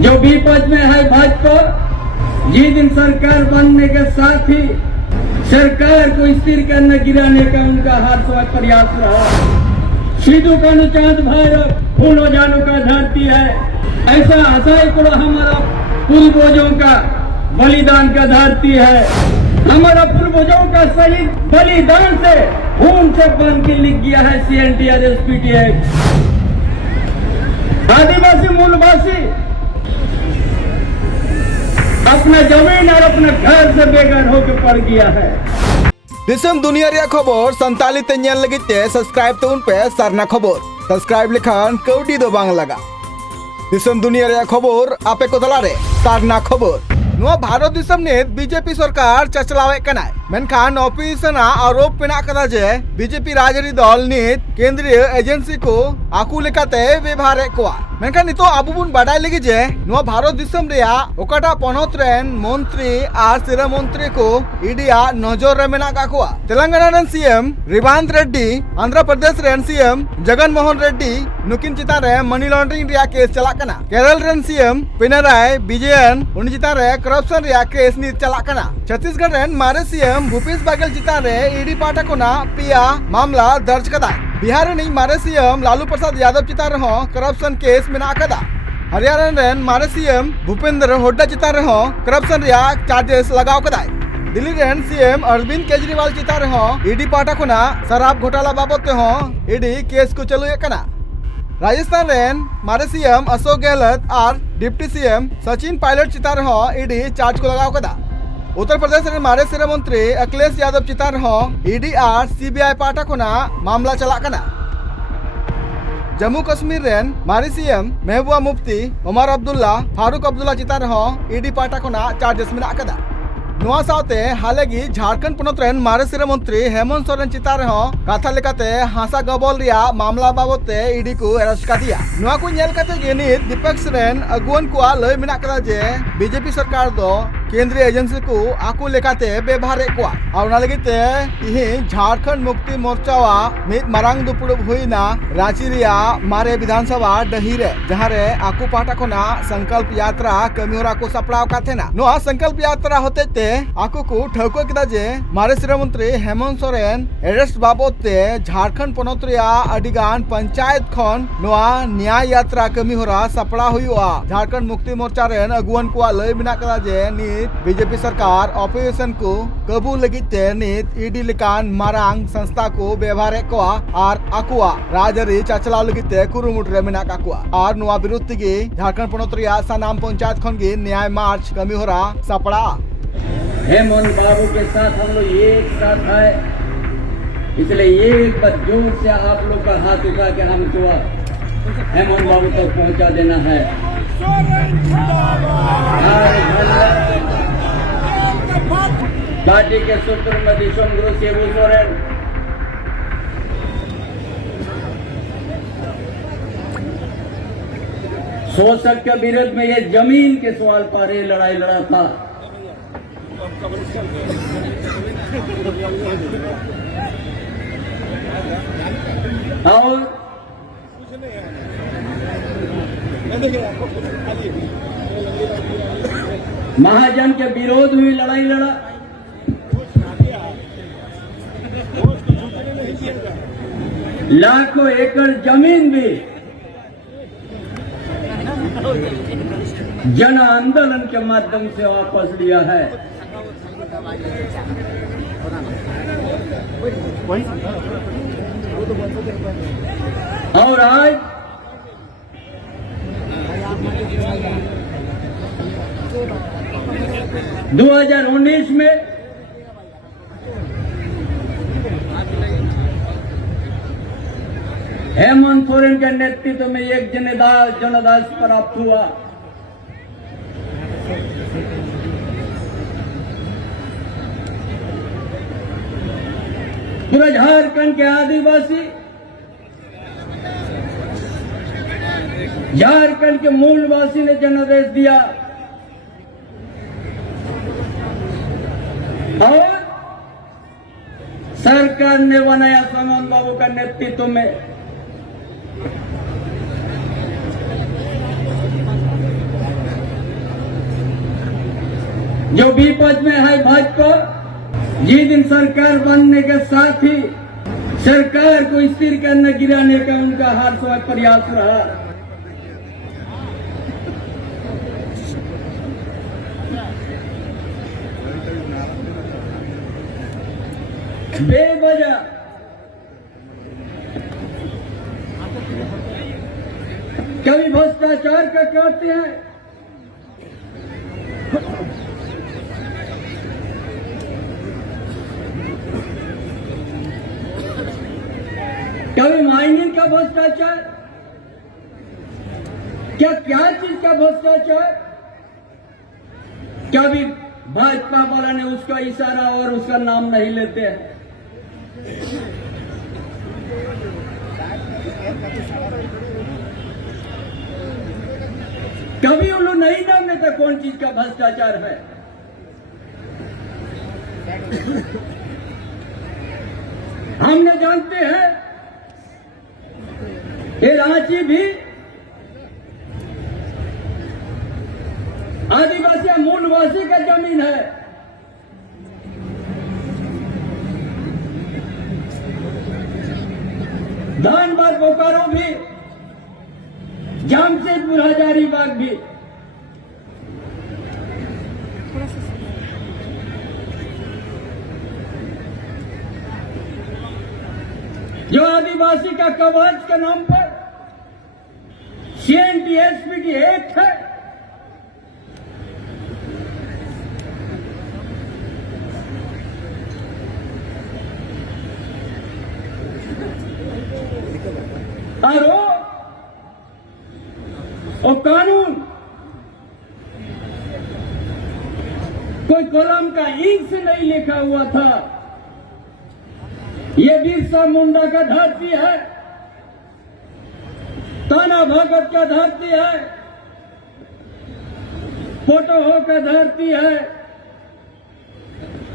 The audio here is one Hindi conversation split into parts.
जो विपक्ष में है भाजपा, जिस दिन सरकार बनने के साथ ही सरकार को स्थिर करने गिराने का उनका हाथ प्रयास रहा। सिद्धू कानू चांद भैरव फूलो जानू का धरती है, ऐसा सैकड़ों हमारा पूर्वजों का बलिदान का धरती है। हमारा पूर्वजों का शहीद बलिदान से खून से बन के लिख गया है CNTR SPT एक्ट। आदिवासी मूलवासी अपना जमीन और अपने घर से बेघर होकर पड़ गया है। दिसम दुनिया रे खबर संताली ते ñel लगित ते सब्सक्राइब तउन पे सरना खबर सब्सक्राइब लेखान कौडी दो बांग लगा। दिसम दुनिया रे खबर आपे को तलारे सरना खबर नुआ भारत दिसम ने बीजेपी सरकार चचलावे कनाय मेनखान ऑपोजिशन आरोप पेना कदा जे बीजेपी राजनीति दल नित केंद्रीय एजेंसी को आकू लेकाते व्यवहार कोआ मेनखान नितो आबु बुन बाडाय लगी जे नुआ भारत दिसम रेया ओकाटा पनत रेन मंत्री आर सिरा मंत्री को ईडिया नजर रे मेना का कोआ। Telangana rain CM Revanth Reddy, Andhra Pradesh rain CM Jagan Mohan Reddy नुकिन चितान रे मनी लॉन्ड्रिंग रिया केस चला कना। केरल रेन सीएम पिनराई विजयन उन चितान रे करप्शन रिया केस नि चला कना। छत्तीसगढ़ रेन मारे सीएम भूपेश बघेल चितान रे ईडी पाटा कोना पिया मामला दर्ज कदा। बिहार रेन मारे सीएम लालू प्रसाद यादव चितान रे करप्शन केस मेना कदा। हरियाणा रेन मारे सीएम भूपेंद्र हुड्डा चितान रे करप्शन रिया चार्जेस लगाव कदा। दिल्ली रेन सीएम अरविंद केजरीवाल चितान रे ईडी पाटा कोना शराब घोटाला बाबत ते ईडी केस को चलुए कना। राजस्थान रेन मारे सीएम अशोक गहलोत और डिप्टी सीएम सचिन पायलट चितान रे ईडी चार्ज को लगाव कदा। उत्तर प्रदेश रेन मारे सिरा मंत्री अखिलेश यादव चितान रे ईडी और सीबीआई पाटा कोना मामला चला कना। जम्मू कश्मीर रेन मारी सीएम महबूबा मुफ्ती, उमर अब्दुल्ला, फारूक अब्दुल्ला चितान रे ईडी पाटा कोना चार्जेस मेना कदा। नुआ साथे हालेगी झारखंड पनत रेन मारे सिरा मंत्री हेमंत सोरेन चितान रे कथा लेकाते हासा गबल रिया मामला बाबते ईडी को अरेस्ट का दिया। नुआ को ñel कते गेनित विपक्ष रेन अगुवन को लय मेना कदा जे बीजेपी सरकार दो केंद्रीय एजेंसी को आकू लेकाते व्यवहार कोआ और लगते तिहिन झारखंड मुक्ति मोर्चावा मित मारांग दुपुड़ब हुईना रांची रिया मारे विधानसभा डहीरे जहां रे आकू पाटा कोना संकल्प यात्रा कमिहोरा को सपड़ाव काथेना। नुआ संकल्प यात्रा होते ते आकू को ठौको किदा जे मारे सिरा मंत्री हेमंत सोरेन अरेस्ट बाबते झारखंड पनत रिया अडिगान पंचायत खन नुआ न्याय यात्रा कमिहोरा सपड़ा हुआ। झारखंड मुक्ति मोर्चा रेन अगुवन को लय मेना कदा जे बीजेपी सरकार ऑपोजिशन को कबू लगित नित ईडी लेकान मारांग संस्था को व्यवहार कोआ और आकुआ राजरी चाचला लगित कुरुमुट रे मेना काकुआ और नुआ विरुद्ध की झारखंड पनत रिया सानाम पंचायत खन की न्याय मार्च कमिहोरा सपड़ा। हेमंत बाबू के साथ हम लोग एक साथ है, इसलिए एक बार जोर से आप लोग का हाथ उठा के हम जो हेमंत बाबू तक पहुंचा देना है। पार्टी के सूत्र में दिशम गुरु सेबू सोरेन शोषक के विरोध में ये जमीन के सवाल पर लड़ाई लड़ा था। और महाजन के विरोध में लड़ाई लड़ा। लाखों एकड़ जमीन भी जन आंदोलन के माध्यम से वापस लिया है। और आज दो 2019 में हेमंत सोरेन के नेतृत्व में एक जनादेश प्राप्त हुआ। पूरा झारखंड के आदिवासी, झारखंड के मूलवासी ने जनादेश दिया और सरकार ने बनाया हेमंत बाबू का नेतृत्व में। जो विपक्ष में है भाजपा, जिस दिन सरकार बनने के साथ ही सरकार को स्थिर करने गिराने का उनका हर समय प्रयास रहा। बेवजह कभी भ्रष्टाचार का करते हैं, कभी माइनिंग का भ्रष्टाचार, क्या क्या चीज का भ्रष्टाचार, कभी भाजपा वाला ने उसका इशारा और उसका नाम नहीं लेते हैं। कभी उन लोग नहीं नाम लेते कौन चीज का भ्रष्टाचार है। हमने जानते हैं ये रांची भी आदिवासी मूलवासी का जमीन है। धनबाद बोकारो भी, जमशेदपुर हजारीबाग भी। जो आदिवासी का कवच के नाम पर CNTSP की एक्ट है, और वो कानून कोई कलम का इंक से नहीं लिखा हुआ था। ये बिरसा मुंडा का धरती है, ताना भगत का धरती है, पोटोहो का धरती है,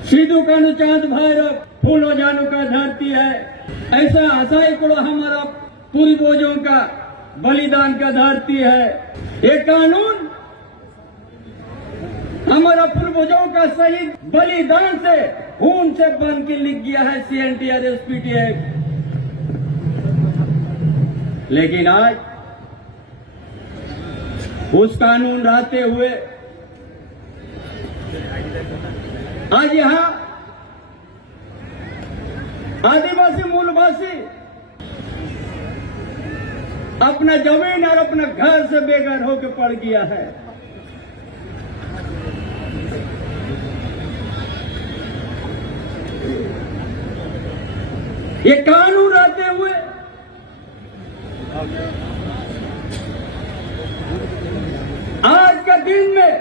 सिद्धू कानूचांद भैरव फूलो जानू का धरती है। ऐसा सैकड़ों हमारा पूर्वजों का बलिदान का धरती है। ये कानून हमारा पूर्वजों का शहीद बलिदान से खून से बन के लिख गया है CNTSP एक्ट। लेकिन आज उस कानून रहते हुए आज यहां आदिवासी मूलवासी अपना जमीन और अपना घर से बेघर होकर पड़ गया है। ये कानून आते हुए आज के दिन में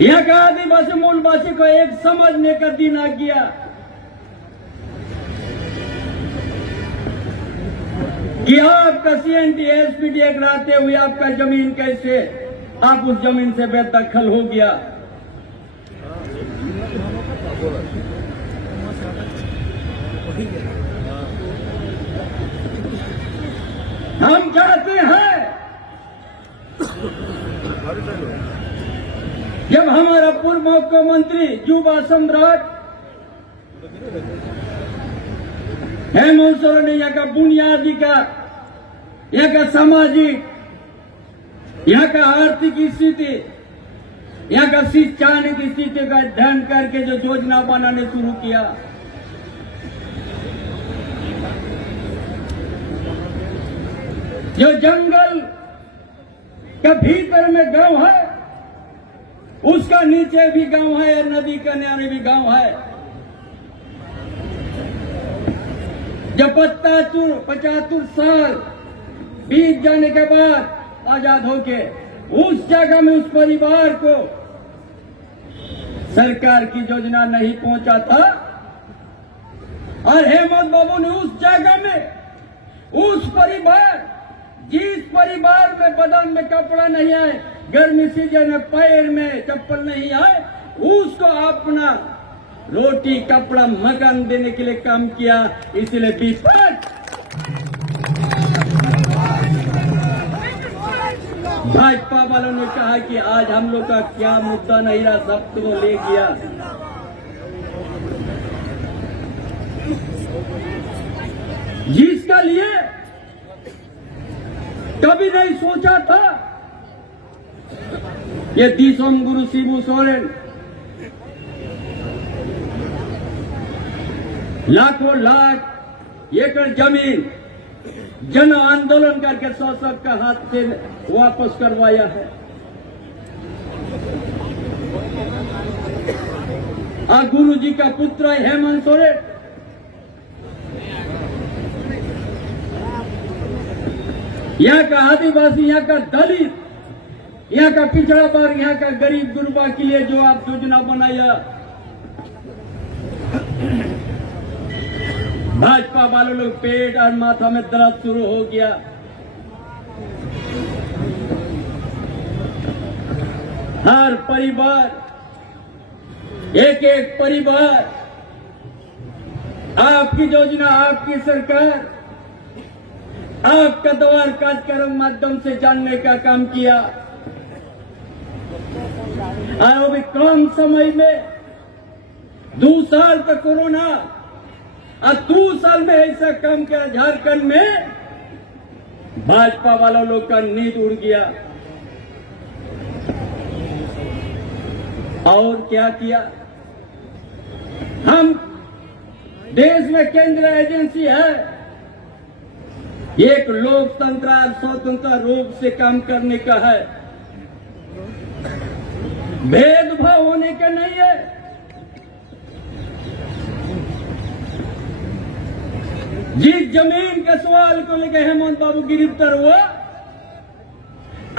यह का आदिवासी मूलवासी को एक समझने का दिन आ गया कि आपका CNTSP एक्ट रहते हुए आपका जमीन कैसे आप उस जमीन से बेदखल हो गया। हम चाहते हैं जब हमारा पूर्व मुख्यमंत्री युवा सम्राट हेमंत सोरेन यहाँ का बुनियादी का, यहाँ का सामाजिक, यहाँ का आर्थिक स्थिति, यहाँ का शैक्षणिक स्थिति का अध्ययन करके जो योजना बनाने शुरू किया, जो जंगल का भीतर में गांव है, उसका नीचे भी गांव है और नदी के किनारे भी गांव है। जब 75 साल बीत जाने के बाद आजाद होके उस जगह में उस परिवार को सरकार की योजना नहीं पहुंचा था और हेमंत बाबू ने उस जगह में उस परिवार, जिस परिवार में बदन में कपड़ा नहीं आए, गर्मी सीजन में पैर में चप्पल नहीं आए, उसको अपना रोटी कपड़ा मकान देने के लिए काम किया। इसलिए विपक्ष भाजपा वालों ने कहा कि आज हम लोग का क्या मुद्दा नहीं रहा, सब तो ले गया। जिसका लिए कभी नहीं सोचा था ये दिसोम गुरु शिबू सोरेन लाखों लाख एकड़ जमीन जन आंदोलन करके शासक का हाथ से वापस करवाया है। और गुरु जी का पुत्र हेमंत सोरेन यहाँ का आदिवासी, यहाँ का दलित, यहाँ का पिछड़ा वर्ग, यहाँ का गरीब गुरबा के लिए जो आप योजना बनाया, भाजपा वालों लोग पेट और माथा में दर्द शुरू हो गया। हर परिवार, एक एक परिवार, आपकी योजना, आपकी सरकार, आपका द्वार कार्यक्रम माध्यम से जानने का काम किया। और अभी कम समय में 2 साल का कोरोना और 2 साल में ऐसा काम किया झारखंड में, भाजपा वालों लोग का नींद उड़ गया। और क्या किया? हम देश में केंद्रीय एजेंसी है, एक लोकतंत्र और स्वतंत्र रूप से काम करने का है, भेदभाव होने का नहीं है। जिस जमीन के सवाल को लेकर हेमंत बाबू गिरफ्तार हुआ,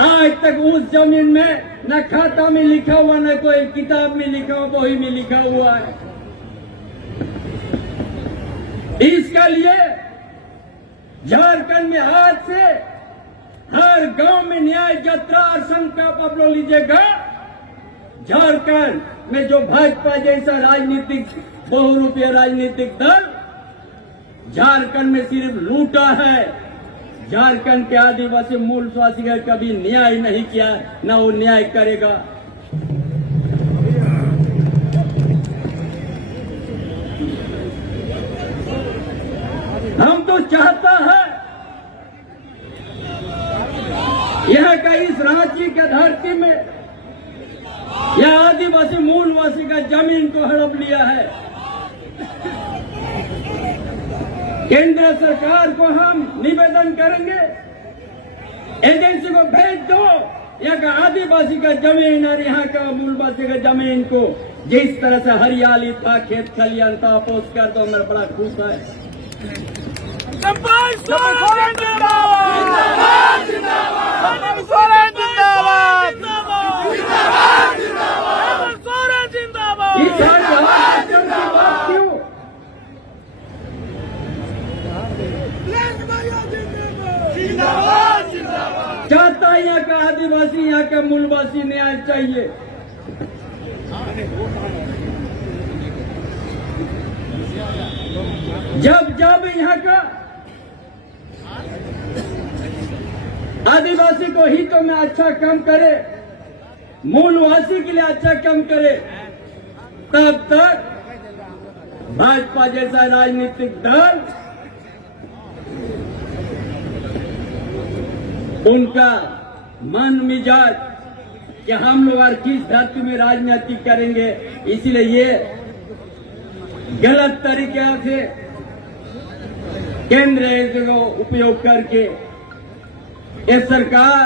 आज तक उस जमीन में न खाता में लिखा हुआ, न कोई किताब में लिखा हुआ, बही में लिखा हुआ है। इसका लिए झारखंड में आज से हर गांव में न्याय यात्रा और संकल्प आप लोग लीजिएगा। झारखंड में जो भाजपा जैसा राजनीतिक बहुरूपीय राजनीतिक दल झारखंड में सिर्फ लूटा है, झारखंड के आदिवासी मूल स्वासी का कभी न्याय नहीं किया, न वो न्याय करेगा। हम तो चाहता है यह का इस रांची के धरती में यह आदिवासी मूलवासी का जमीन को हड़प लिया है। केंद्र सरकार को हम निवेदन करेंगे, एजेंसी को भेज दो, यहाँ का आदिवासी का जमीन और यहाँ का मूलवासी का जमीन को जिस तरह से हरियाली था, खेत खलियान था, वापस कर दो। मेरा बड़ा खुश है। चाहता है यहाँ का आदिवासी, यहाँ का मूलवासी न्याय चाहिए। जब यहाँ का आदिवासी को हितों में अच्छा काम करे, मूलवासी के लिए अच्छा काम करे, तब तक भाजपा जैसा राजनीतिक दल उनका मन मिजाज कि हम लोग और किस धरती में राजनीति करेंगे, इसलिए ये गलत तरीके से केंद्र को उपयोग करके ये सरकार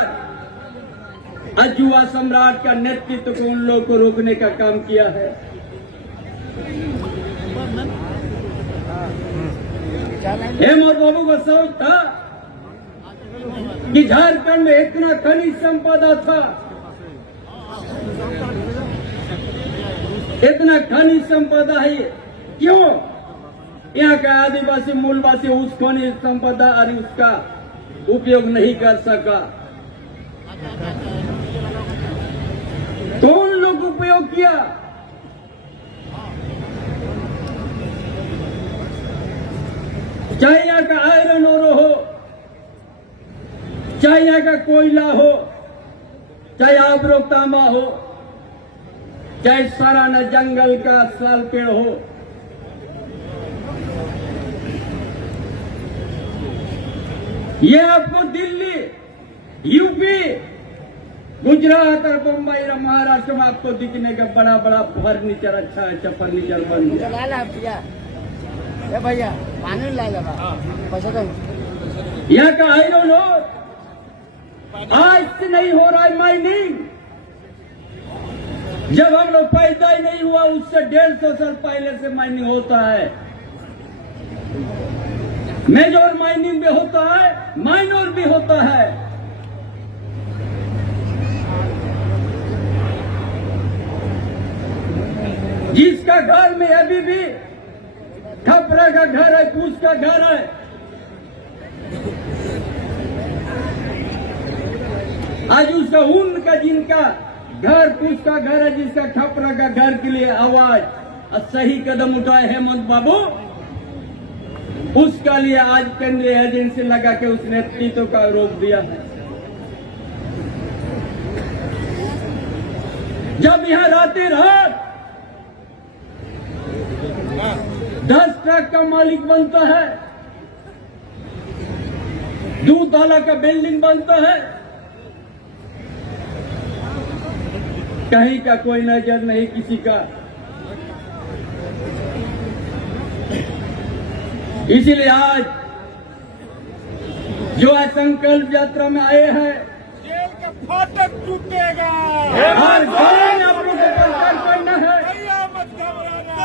अजुआ सम्राट का नेतृत्व को उन लोगों को रोकने का काम किया है। हेमंत बाबू को सोच था कि झारखंड में इतना खनिज संपदा था, इतना खनिज संपदा है, क्यों यहाँ का आदिवासी मूलवासी उस खनिज संपदा और उसका उपयोग नहीं कर सका? कौन लोग उपयोग किया? चाहे यहाँ का आयरन ओर हो, चाहे यहाँ का कोयला हो, चाहे आबरो तांबा हो, चाहे सराना जंगल का साल पेड़ हो, ये आपको दिल्ली, यूपी, गुजरात और मुंबई और महाराष्ट्र में आपको दिखने का बड़ा बड़ा फर्नीचर अच्छा फर्नीचर बन गया। भैया पानी ला यहाँ का आयरन रोड आज से नहीं हो रहा है माइनिंग। जब हम लोग पैदा ही नहीं हुआ उससे 150 साल पहले से माइनिंग होता है। मेजर माइनिंग भी होता है, माइनर भी होता है। जिसका घर में अभी भी खपरा का घर है, फूस का घर है, आज उसका ऊन का जिनका घर, फूस का घर है, जिसका खपरा का घर के लिए आवाज और सही कदम उठाए हेमंत बाबू, उसका लिए आज केंद्रीय एजेंसी लगा के उस नेतृत्व का रोक दिया है। जब यहां रातें रात 10 ट्रक का मालिक बनता है, 2 ताला का बिल्डिंग बनता है, कहीं का कोई नजर नहीं किसी का। इसीलिए आज जो आज संकल्प यात्रा में आए हैं, जेल का फाटक टूटेगा, हर गांव में आप लोगों को प्रचार करना है। मत घबराना,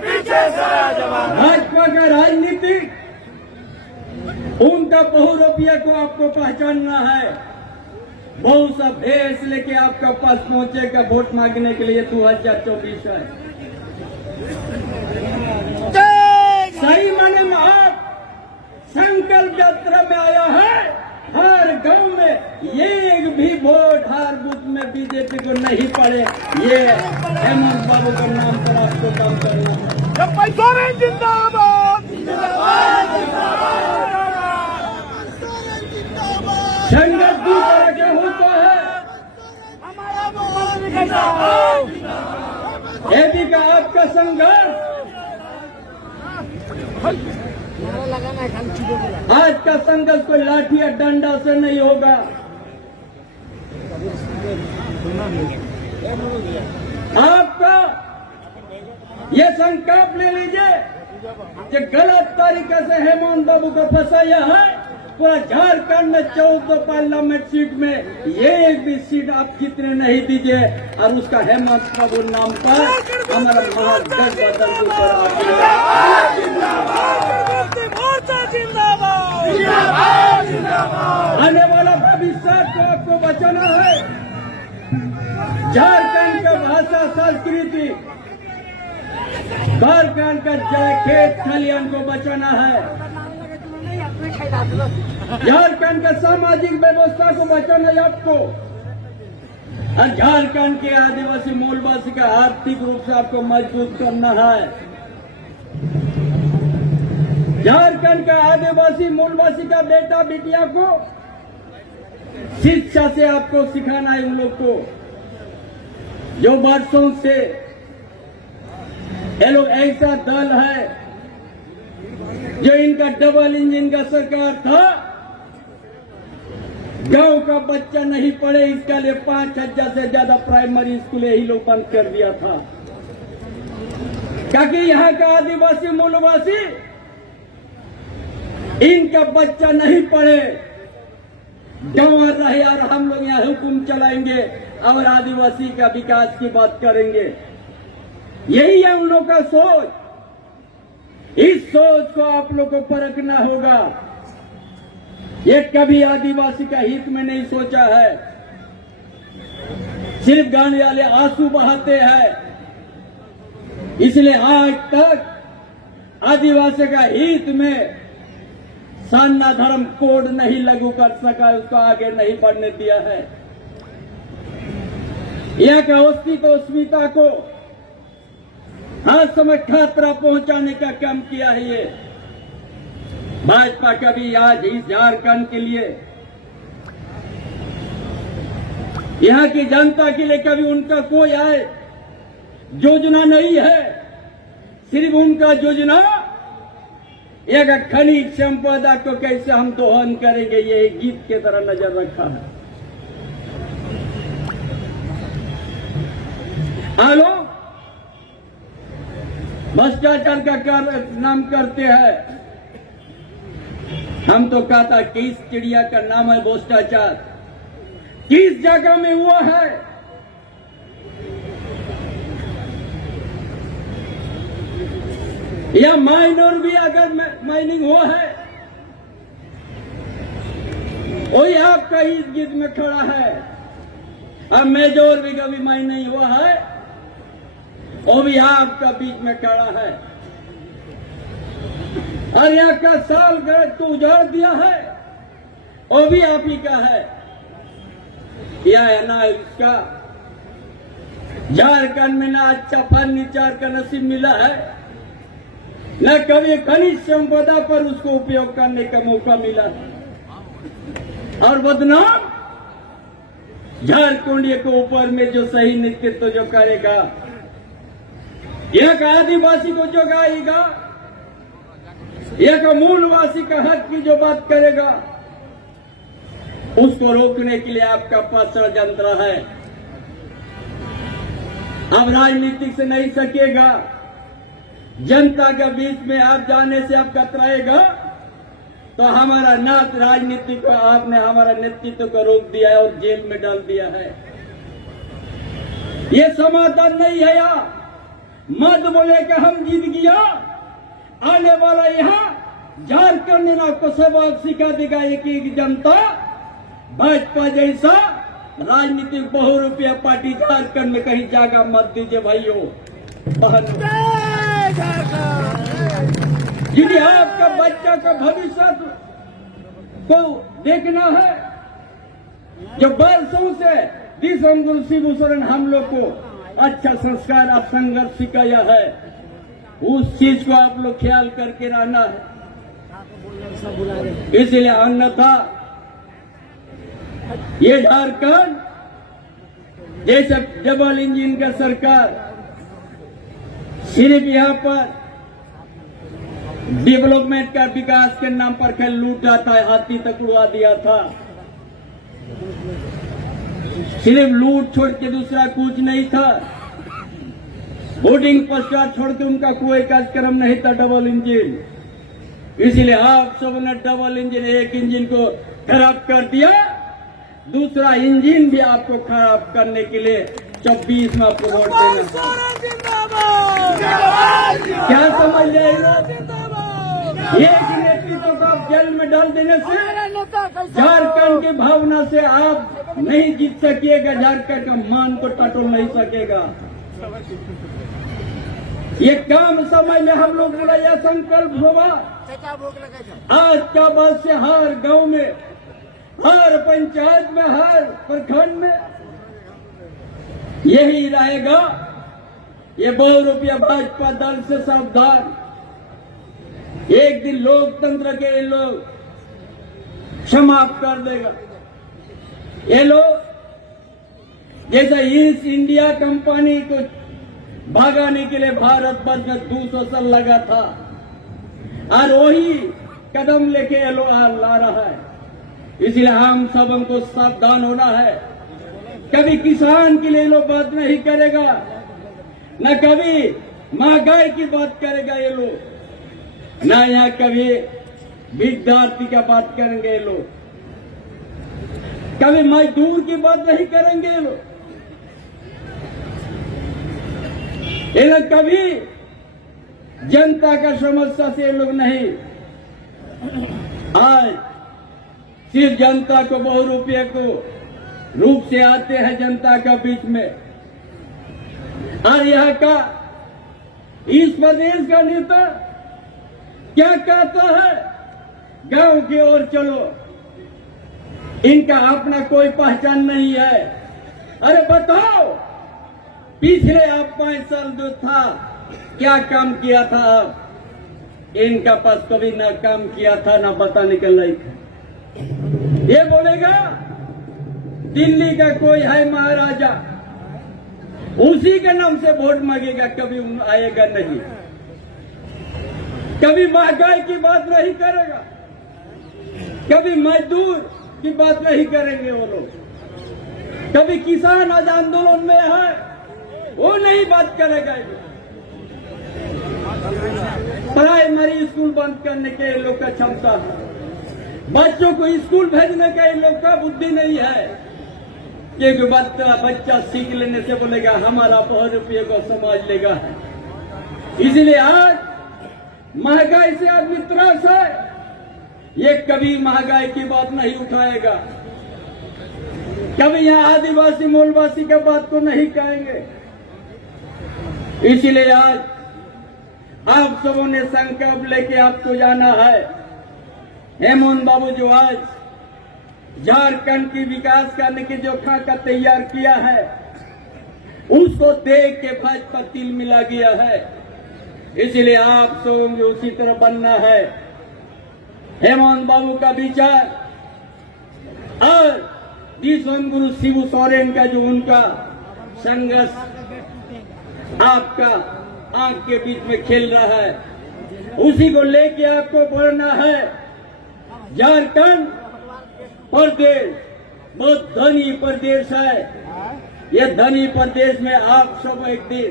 पीछे सारा जवान। भाजपा का राजनीतिक उनका बहुरूपिया को आपको पहचानना है। बहुत सा भेष लेके आपका पास पहुंचेगा वोट मांगने के लिए 2024 है। सही माने में आप संकल्प यात्रा में आया है। हर गांव में एक भी वोट हर बूथ में बीजेपी को नहीं पड़े, ये हेमंत बाबू के नाम पर आपको काम करना है। जिंदाबाद, संघर्ष दूर तरह के होता है। एबी का आपका संघर्ष लगाना है, खाली चीजों को आज का संघर्ष कोई लाठी या डंडा से नहीं होगा। आपका ये संकल्प ले लीजिए कि गलत तरीके से हेमंत बाबू को फंसाया है। पूरा झारखंड में 14 पार्लियामेंट सीट में एक भी सीट आप कितने नहीं दीजिए और उसका हेमंत बाबू नाम पर हमारा महागठबंधन आने वाला भविष्य को आपको बचाना है। झारखंड का भाषा संस्कृति, झारखंड का खेत खलियान को बचाना है। झारखंड का सामाजिक व्यवस्था को बचाना है आपको। और झारखंड के आदिवासी मूलवासी का आर्थिक रूप से आपको मजबूत करना है। झारखंड का आदिवासी मूलवासी का बेटा बेटिया को शिक्षा से आपको सिखाना है। उन लोग को जो वर्षों से ये लोग ऐसा दल है जो इनका डबल इंजन का सरकार था, गांव का बच्चा नहीं पढ़े इसका लिए 5,000 से ज्यादा प्राइमरी स्कूल ही लोग बंद कर दिया था। क्योंकि यहाँ का आदिवासी मूलवासी इनका बच्चा नहीं पढ़े, गंवा रहे और हम लोग यहाँ हुक्म चलाएंगे और आदिवासी का विकास की बात करेंगे। यही है उन लोगों का सोच। इस सोच को आप लोग को परखना होगा। ये कभी आदिवासी का हित में नहीं सोचा है, सिर्फ गाने वाले आंसू बहाते हैं। इसलिए आज तक आदिवासी का हित में सान्ना धर्म कोड नहीं लागू कर सका, उसको आगे नहीं बढ़ने दिया है। यह के अस्तित्व अस्मिता को हर समय खतरा पहुंचाने का काम किया है। ये भाजपा कभी आज इस झारखंड के लिए यहाँ की जनता के लिए कभी उनका कोई आय योजना नहीं है। सिर्फ उनका योजना एक खनिज संपदा को कैसे हम दोहन करेंगे, ये एक गीत के तरह नजर रखा है। हेलो, भ्रष्टाचार का नाम करते हैं। हम तो कहता किस चिड़िया का नाम है भ्रष्टाचार, किस जगह में हुआ है? या माइनर भी अगर माइनिंग हुआ है, वही आपका इस गीत में खड़ा है। अब मेजोर भी कभी माइनिंग हुआ है, वो भी आपका बीच में खड़ा है। और यहाँ का साल गलत तो उजाड़ दिया है, वो भी आप ही का है। या है ना इसका झारखंड में ना अच्छा फर्नीचर का नसीब मिला है, न कभी खनिज संपदा पर उसको उपयोग करने का मौका मिला है। और बदनाम झारखंड के ऊपर में जो सही नेतृत्व जो करेगा, एक आदिवासी को जगाएगा, एक मूलवासी का हक की जो बात करेगा, उसको रोकने के लिए आपका पास षड्यंत्र है। अब राजनीति से नहीं सकेगा, जनता के बीच में आप जाने से आप कतराएगा, तो हमारा नाथ राजनीति को आपने हमारा नेतृत्व को रोक दिया है और जेल में डाल दिया है। ये समाधान नहीं है। या मत बोले कि हम जीत गया, आने वाला यहाँ झारखंड ने आपको सबक सिखा देगा। एक जनता भाजपा जैसा राजनीतिक बहुरूपिया पार्टी झारखंड में कहीं जागा मत दीजिए भाइयों बहनों। यदि आपका बच्चा का भविष्य को देखना है, जो वर्षों से दिसंबर शिवशरण हम लोग को अच्छा संस्कार और संघर्ष सिखाया है, उस चीज को आप लोग ख्याल करके रहना है। इसलिए अन्यथा ये झारखंड जैसे डबल इंजन का सरकार सिर्फ यहाँ पर डेवलपमेंट का विकास के नाम पर खेल लूटा था, हाथी तक उड़ा दिया था। सिर्फ लूट छोड़ के दूसरा कुछ नहीं था। वोटिंग पश्चात छोड़ के उनका कोई कार्यक्रम नहीं था डबल इंजन। इसलिए आप सब ने डबल इंजन, एक इंजन को खराब कर दिया, दूसरा इंजन भी आपको खराब करने के लिए 24 में आपको वोट देना। क्या समझ रहे हो? एक नेतृत्व को आप जेल में डाल देने से झारखंड की भावना से आप नहीं जीत सकिएगा, झारखंड का मान को टटोल नहीं सकेगा। ये काम समय में हम लोग का यह संकल्प होगा। आज का बाद से हर गांव में, हर पंचायत में, हर प्रखंड में यही रहेगा। ये बहुरूपिया भाजपा दल से सावधान। एक दिन लोकतंत्र के लोग समाप्त कर देगा। ये लोग जैसे ईस्ट इंडिया कंपनी को भगाने के लिए भारत वर्ष में 200 साल लगा था, और वही कदम लेके ये लोग ला रहा है। इसलिए हम सब हमको सावधान होना है। कभी किसान के लिए लोग बात नहीं करेगा, न कभी महंगाई की बात करेगा ये लोग, न यहाँ कभी विद्यार्थी का बात करेंगे ये लोग, कभी मजदूर की बात नहीं करेंगे ये लोग। ये लोग कभी जनता का समस्या से ये लोग नहीं। आज सिर्फ जनता को बहुरूपिया को रूप से आते हैं जनता का बीच में, और यहाँ का इस प्रदेश का नेता क्या कहता है, गांव की ओर चलो, इनका अपना कोई पहचान नहीं है। अरे बताओ, पिछले आप 5 साल जो था क्या काम किया था? आप इनका पास कभी ना काम किया था, ना बताने के लायक। ये बोलेगा दिल्ली का कोई है महाराजा, उसी के नाम से वोट मांगेगा, कभी आएगा नहीं। कभी महंगाई की बात नहीं करेगा, कभी मजदूर की बात नहीं करेंगे वो लोग, कभी किसान आज आंदोलन में है वो नहीं बात करेगा। प्राइमरी स्कूल बंद करने के इन लोग का क्षमता है, बच्चों को स्कूल भेजने का इन लोग का बुद्धि नहीं है। एक बच्चा सीख लेने से बोलेगा हमारा 100 रुपये को समाज लेगा। इसलिए आज महंगाई से आदमी त्रास है, ये कभी महंगाई की बात नहीं उठाएगा, कभी यहाँ आदिवासी मूलवासी का बात को नहीं कहेंगे। इसीलिए आज आप सबों ने संकल्प लेके आपको जाना है। हेमंत बाबू जो आज झारखंड की विकास करने की जो खाका तैयार किया है, उसको देख के भाजपा तिल मिला गया है। इसलिए आप सबों को उसी तरह बनना है। हेमंत बाबू का विचार और विश्वगुरु शिबू सोरेन का जो उनका संघर्ष आपका आंख के बीच में खेल रहा है, उसी को लेके आपको बढ़ना है। झारखंड प्रदेश बहुत धनी प्रदेश है। ये धनी प्रदेश में आप सब एक दिन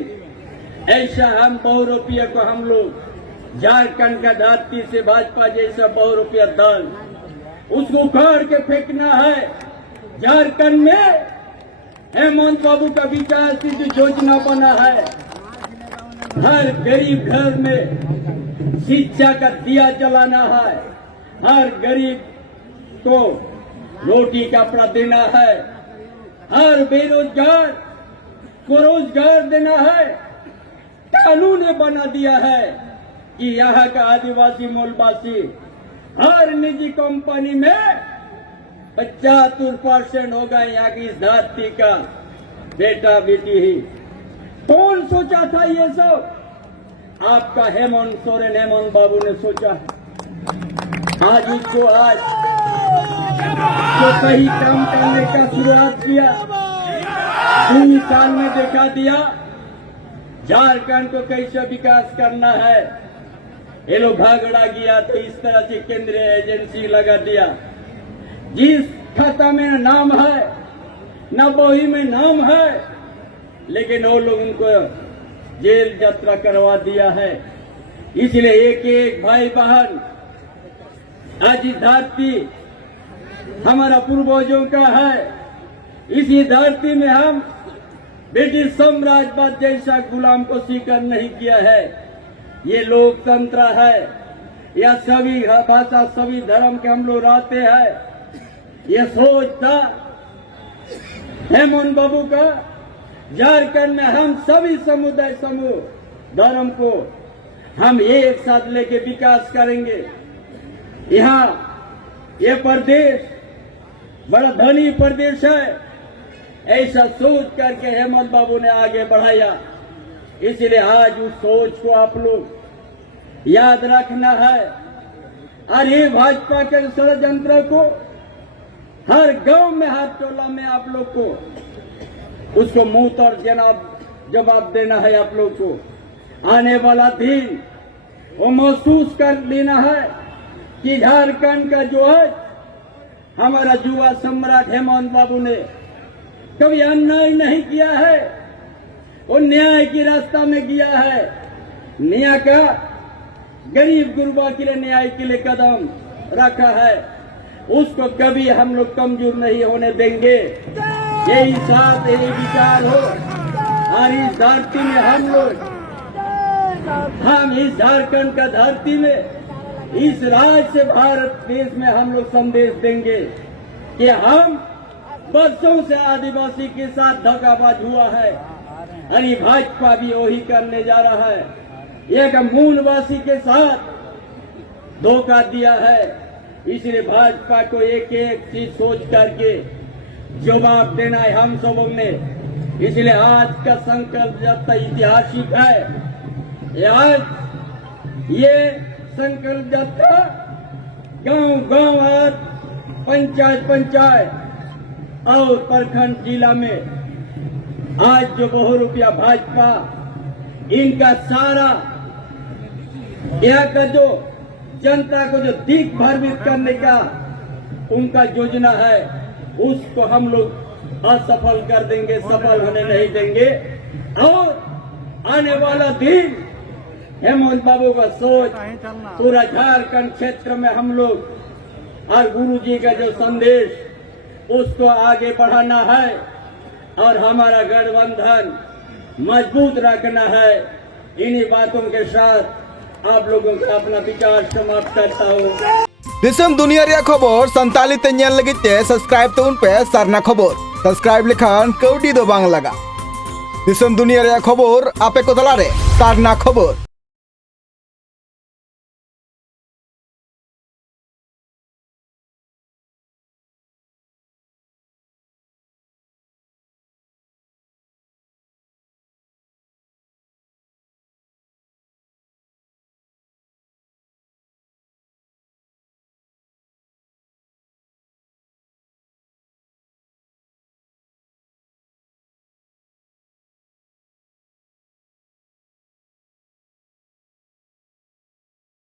ऐसा हम बहुरूपिया को हम लोग झारखंड का धरती से भाजपा जैसा बहुरूपिया दल उसको उखाड़ के फेंकना है। झारखंड में हेमंत बाबू का विकास की जो योजना बना है, हर गरीब घर में शिक्षा का दिया जलाना है, हर गरीब को रोटी कपड़ा देना है, हर बेरोजगार को रोजगार देना है। कानून ने बना दिया है कि यहाँ का आदिवासी मूलवासी हर निजी कंपनी में 75% होगा यहाँ की इस धरती का बेटा बेटी ही। कौन सोचा था ये सब? आपका हेमंत सोरेन हेमंत बाबू ने सोचा। आज इसको आज तो सही काम करने का शुरुआत किया, 2 साल में दिखा दिया झारखंड को कैसे विकास करना है। ये लोग भागड़ा गया तो इस तरह से केंद्रीय एजेंसी लगा दिया, जिस खाता में नाम है न बही में नाम है, लेकिन वो लोग उनको जेल यात्रा करवा दिया है। इसलिए एक एक भाई बहन आज इस धरती हमारा पूर्वजों का है। इसी धरती में हम ब्रिटिश साम्राज्यवाद जैसा गुलाम को स्वीकार नहीं किया है। ये लोकतंत्र है, या सभी भाषा सभी धर्म के हम लोग रहते हैं। ये सोच था हेमंत बाबू का। झारखंड में हम सभी समुदाय समूह धर्म को हम एक साथ लेके विकास करेंगे। यहाँ ये प्रदेश बड़ा धनी प्रदेश है, ऐसा सोच करके हेमंत बाबू ने आगे बढ़ाया। इसलिए आज उस सोच को आप लोग याद रखना है। और ये भाजपा के षड्यंत्र को हर गांव में हर टोला में आप लोग को उसको मुंह तोड़ जवाब देना है। आप लोग को आने वाला दिन वो महसूस कर लेना है कि झारखंड का जो है हमारा युवा सम्राट हेमंत बाबू ने कभी अन्याय नहीं किया है, वो न्याय की रास्ता में गया है। न्याय का गरीब गुरबा के लिए न्याय के लिए कदम रखा है, उसको कभी हम लोग कमजोर नहीं होने देंगे। यही साथ यही विचार हो। और इस धरती में हम इस झारखंड का धरती में इस राज्य से भारत देश में हम लोग संदेश देंगे कि हम वर्षों से आदिवासी के साथ धोखाबाज हुआ है। अरे भाजपा भी वही करने जा रहा है। एक मूलवासी के साथ धोखा दिया है। इसलिए भाजपा को एक एक चीज सोच करके जवाब देना है हम सबों ने। इसलिए आज का संकल्प यात्रा ऐतिहासिक है। आज ये संकल्प यात्रा गांव गांव और पंचायत पंचायत और प्रखंड जिला में आज जो बहुरूपिया भाजपा इनका सारा यहाँ का जो जनता को जो दिख भ्रमित करने का उनका योजना है उसको हम लोग असफल कर देंगे, सफल होने नहीं देंगे। और आने वाला दिन हेमंत बाबू का सोच पूरा झारखंड क्षेत्र में हम लोग और गुरु जी का जो संदेश उसको आगे बढ़ाना है और हमारा गठबंधन मजबूत रखना है। इन्हीं बातों के साथ आप लोगों का अपना विचार समाप्त करता हूँ। दिसम दुनिया रे खबर संताली ते ñel लगित ते सब्सक्राइब तो उन पे सरना खबर सब्सक्राइब लेखान कौडी दो बांग लगा। दिसम दुनिया रे खबर आपे को तला रे सरना खबर।